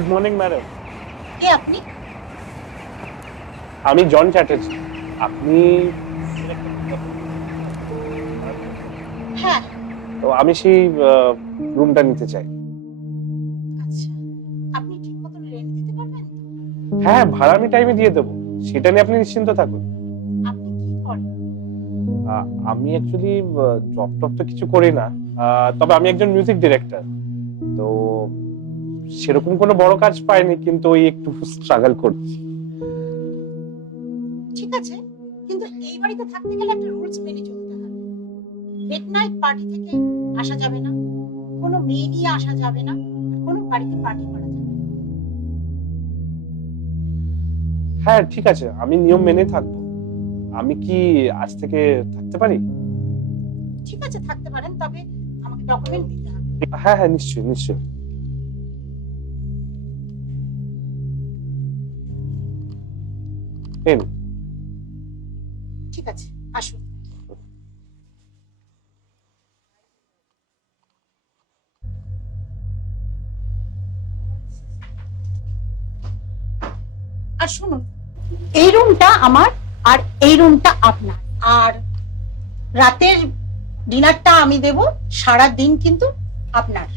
Good morning madam. কে আপনি? আমি জন চ্যাটার্জি। আপনি? হ্যাঁ। তো আমি সেই রুমটা নিতে চাই। আচ্ছা, আপনি ঠিক মতন রেন্ট দিতে পারবেন তো? হ্যাঁ, ভাড়া আমি টাইমে দিয়ে দেবো, সেটা নিয়ে আপনি নিশ্চিন্ত থাকুন। আপনি কি করেন? আমি অ্যাকচুয়ালি জব টব তো কিছু করি না, তবে আমি একজন মিউজিক ডিরেক্টর। তো সেরকম কোনো বড় কাজ পাইনি, কিন্তু ওই একটু স্ট্রাগল করছি। ঠিক আছে, কিন্তু এই বাড়িতে থাকতে গেলে একটা রুলস মেনে চলতে হবে। লেট নাইট পার্টি থেকে আসা যাবে না, কোনো মেয়ে নিয়ে আসা যাবে না, আর কোনো বাড়িতে পার্টি করা যাবে না। হ্যাঁ ঠিক আছে, আমি নিয়ম মেনে থাকবো। আমি কি আজ থেকে থাকতে পারি? ঠিক আছে, থাকতে পারেন, তবে আমাকে ডকুমেন্ট দিতে হবে। হ্যাঁ হ্যাঁ, নিশ্চয়ই নিশ্চয়ই। পেন। ঠিক আছে, আসুন। আর শুনুন, এই রুমটা আমার আর এই রুমটা আপনার। আর রাতের ডিনারটা আমি দেব, সারা দিন কিন্তু আপনার।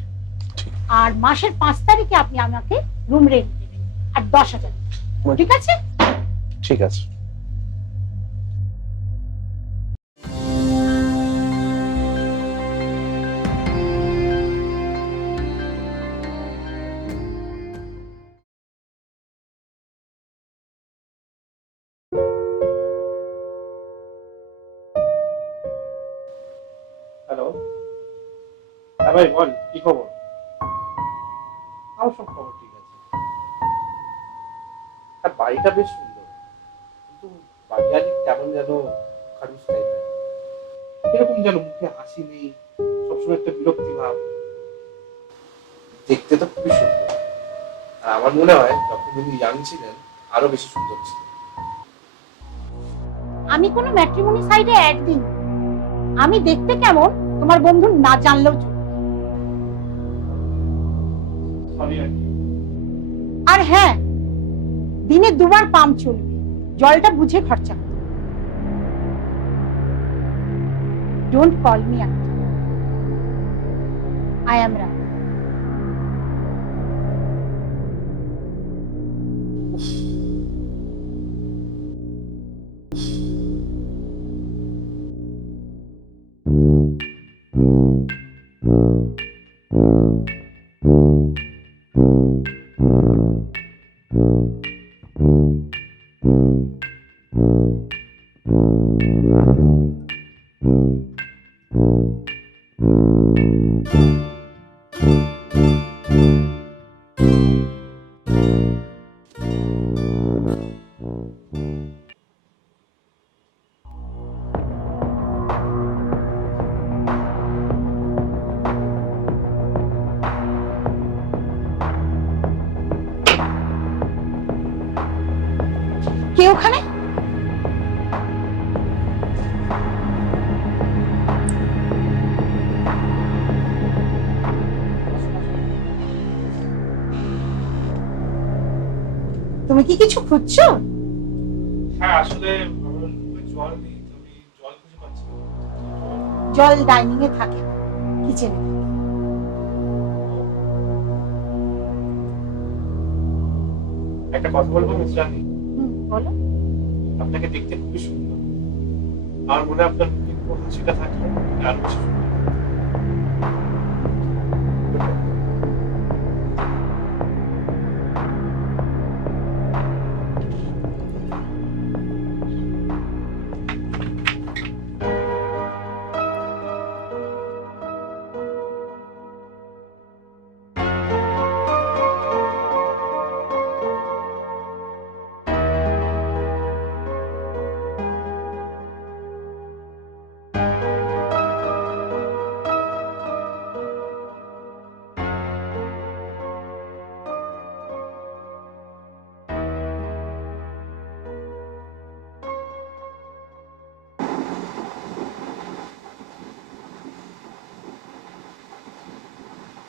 আর মাসের 5 তারিখে আপনি আমাকে রুম রেন্ট দেবেন, আর 10,000। ঠিক আছে? ঠিক আছে। হ্যালো। হ্যাঁ ভাই বল, কি খবর? আমার সব খবর ঠিক আছে। আর বাড়িটা বেশ সুন্দর, কিন্তু বাড়িটা কেমন যেন খারুস টাইপের। এরকম যেন মুখে হাসি নেই, সবসময় একটা বিরক্তি ভাব। দেখতে তো খুবই সুন্দর, আর আমার মনে হয় যখন উনি ইয়াং ছিলেন আরো বেশি সুন্দর ছিলেন। আমি কোনো ম্যাট্রিমনি সাইটে অ্যাড দিই, আমি দেখতে কেমন তোমার বন্ধু না জানলেও চলবে। সরি আর কি। আর হ্যাঁ, দিনে 2বার পাম্প চলবে, জলটা বুঝে খরচা করো। Don't call me aunty, I am Rahul. কে ওখানে? তুমি কি কিছু খুঁজছো? হ্যাঁ আসলে আমার রুমে জল নেই, তো আমি জল খুঁজে পাচ্ছি না। জল ডাইনিং এ থাকে, কিচেনে থাকে। একটা কথা বলবো মিস রানী? বলো। আপনাকে দেখতে খুবই সুন্দর, আমার মনে হয় আপনার মুখে একটু হাসিটা থাকলে আরো বেশি সুন্দর।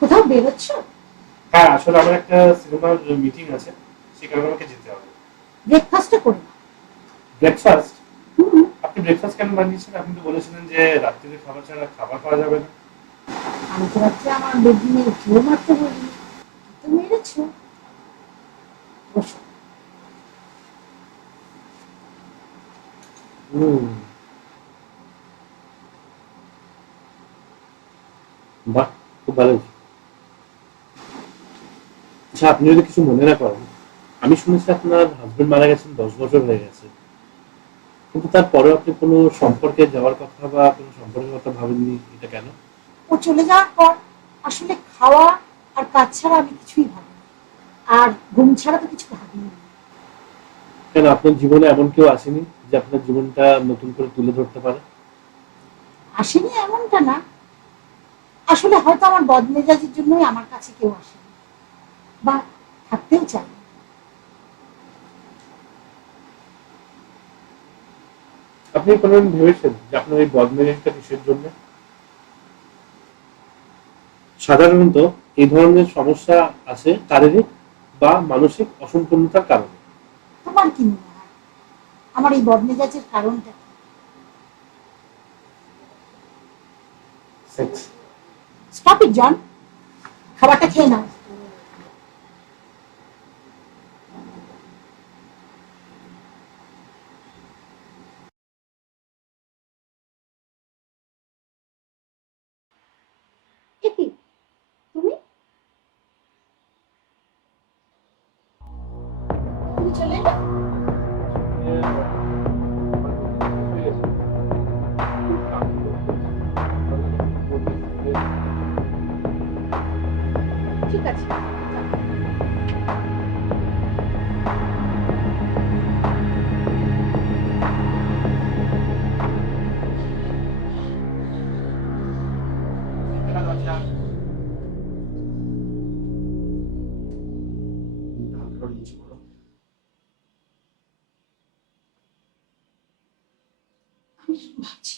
কোথাও বেরোচ্ছ? হ্যাঁ আসলে আমার একটা সিনেমার মিটিং আছে, সেই কারণে আমাকে যেতে হবে। ব্রেকফাস্টটা করে নাও। ব্রেকফাস্ট? হুম, আপনি ব্রেকফাস্ট কেন বানিয়েছেন? আপনি তো বলেছিলেন যে রাত্রিরে খাবার ছাড়া খাবার খাওয়া যাবে না। আমি তো রাত্রে আমার বেডরুমে উঠিও মারতে বলিনি, তো মেরেছো। বসো। হুম, বাহ, খুব ভালো। আচ্ছা, আপনি যদি কিছু মনে না করেন, আমি শুনেছি আপনার হাজবেন্ড মারা গেছেন 10 বছর হয়ে গেছে, কিন্তু তারপরে আপনি কোনো সম্পর্কে যাওয়ার কথা বা কোনো সম্পর্কের কথা ভাবেননি, এটা কেন? ও চলে যাওয়ার পর আসলে খাওয়া আর কাজ ছাড়া আমি কিছুই ভাবিনি, আর ঘুম ছাড়া তো কিছু ভাবিনি। কেন, আপনার জীবনে এমন কেউ আসেনি যে আপনার জীবনটা নতুন করে তুলে ধরতে পারে? আসেনি এমনটা না, আসলে হয়তো আমার বদমেজাজির জন্যই আমার কাছে কেউ আসেনি, বা থাকতেও চায়। আপনি কোনোদিন ভেবেছেন যে আপনার এই বদমেজাজিটা কিসের জন্য? সাধারণত এই ধরনের সমস্যা আসে শারীরিক বা মানসিক অসম্পূর্ণতার কারণে। তোমার কি মনে হয় আমার এই বদমেজাজের কারণটা কি? সেক্স। স্টপ ইট জন, খাবারটা খেয়ে নাও। এ কি, তুমি তুমি চলে এলে? ঠিক আছে, আমি ভাবছি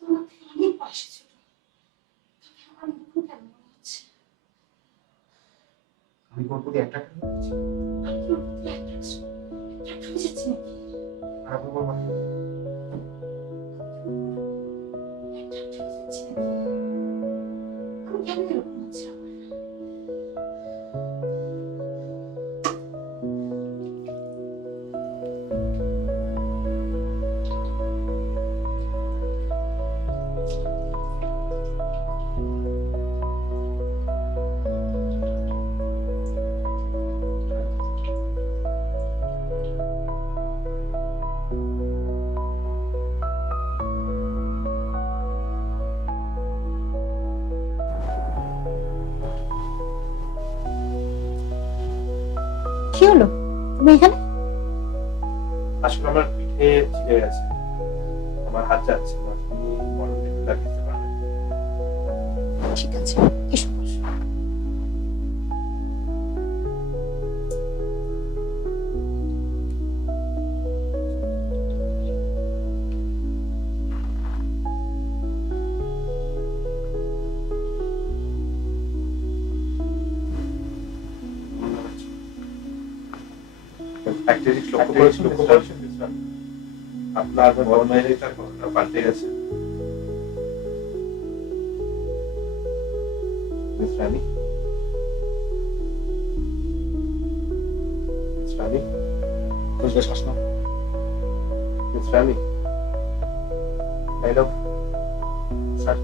তোমার থেকে অনেক বয়সে ছোট, তবে আমার মুখ কেন মনে হচ্ছে আমি কোন প্রতি অ্যাট্রাক্টেড হচ্ছি? আমি কি ওর প্রতি attract হয়ে যাচ্ছি নাকি? আর আপনি বলবেন Attract হয়ে যাচ্ছি নাকি? আমি কেন এরকম হচ্ছে আমার? কি হলো, তুমি এখানে? আসলে আমার পিঠে ছিঁড়ে গেছে, আমার হাত যাচ্ছে না, আপনি মলম একটু লাগিয়ে দিতে পারবেন? ঠিক আছে, এসো বসো। একটা জিনিস লক্ষ্য করেছেন মিস্টার? আপনার বদমেজাজিটা কতটা পাল্টে গেছে। মিস রানী, মিস রানী, বুঝলে শ্বাস নাও। মিস রানী, হ্যালো স্যার,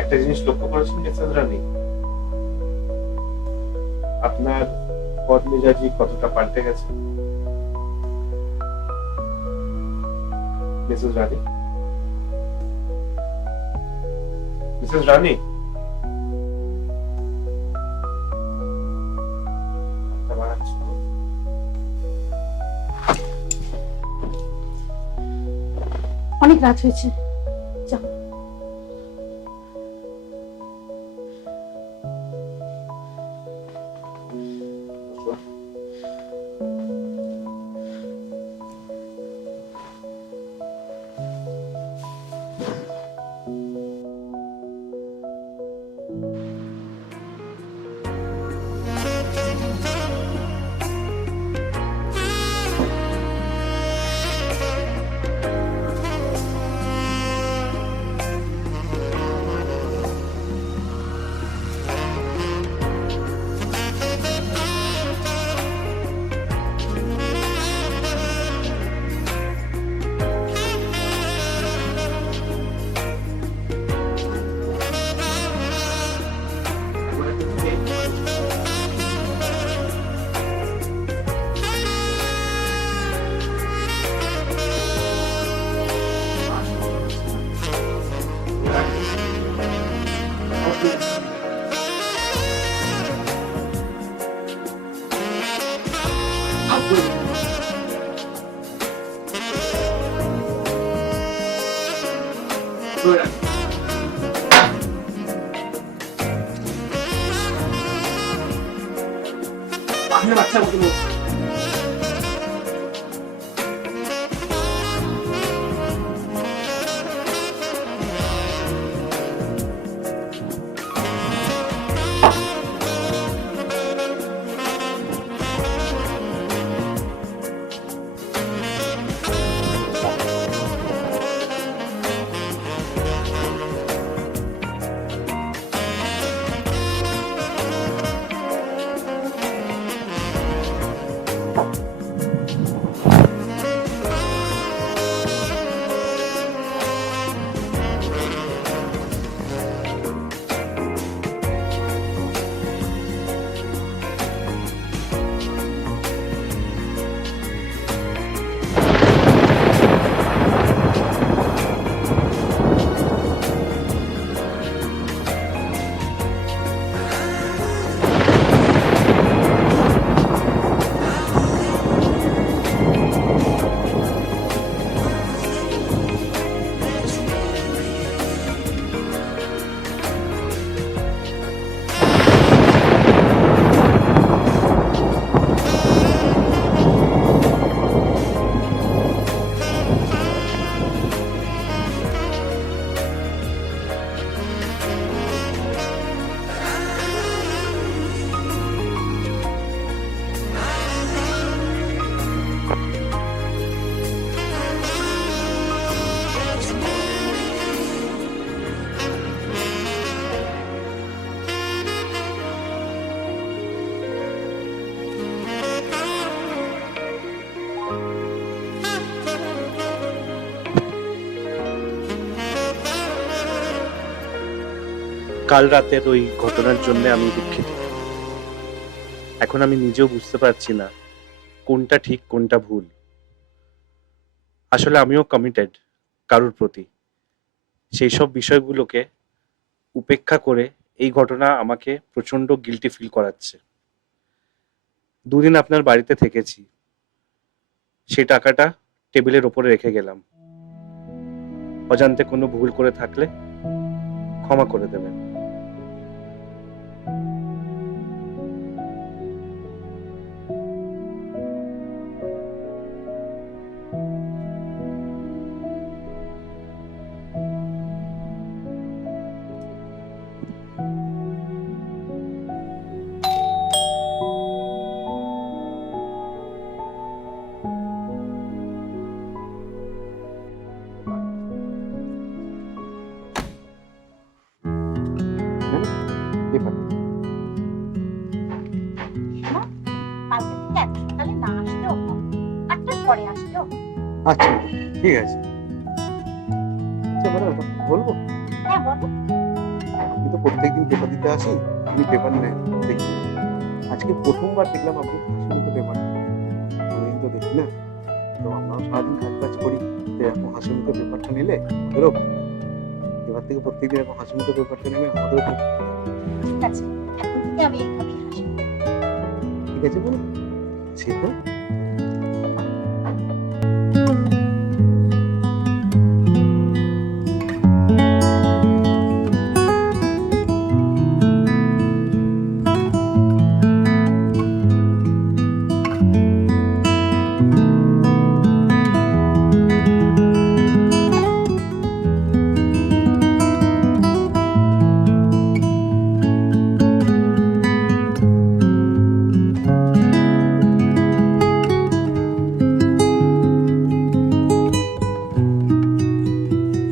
একটা জিনিস লক্ষ্য করেছেন মিসেস রানী, আপনার বদমেজাজি কতটা পাল্টে গেছে। মিসেস রানী, মিসেস রানী, হাতটা বাড়াচ্ছ। অনেক রাত হয়েছে, যাও। বাচ্চা মতো কাল রাতের ওই ঘটনার জন্য আমি দুঃখিত। এখন আমি নিজেও বুঝতে পারছি না কোনটা ঠিক কোনটা ভুল। আসলে আমিও কমিটেড কারোর প্রতি। সেই সব বিষয়গুলোকে উপেক্ষা করে এই ঘটনা আমাকে প্রচন্ড গিল্টি ফিল করাচ্ছে। দুদিন আপনার বাড়িতে থেকেছি, সেই টাকাটা টেবিলের ওপরে রেখে গেলাম। অজান্তে কোনো ভুল করে থাকলে ক্ষমা করে দেবেন। কালকে থেকে এত সকালে না আসলেও হবে। 8টার পরে আসলেও হবে। আচ্ছা ঠিক আছে। আচ্ছা বলো, বলবো হ্যাঁ বলো। আমি তো প্রত্যেকদিন পেপার দিতে আসি, আপনি পেপার নেন দেখি। আজকে প্রথমবার দেখলাম আপনি হাসি মুখে পেপার নেন। কোনোদিন তো দেখি না। তো আমরাও সারাদিন কাজ করি, তো এরকম হাসি মুখে পেপারটা নিলে আমাদেরও ভালো লাগে। এবার থেকে প্রত্যেকদিন এরকম হাসি মুখে পেপারটা নেবে আমাদেরও খুব ভালো লাগে। ঠিক আছে, এখন থেকে আমি এইভাবেই হাসি। ঠিক আছে বলো, সেটা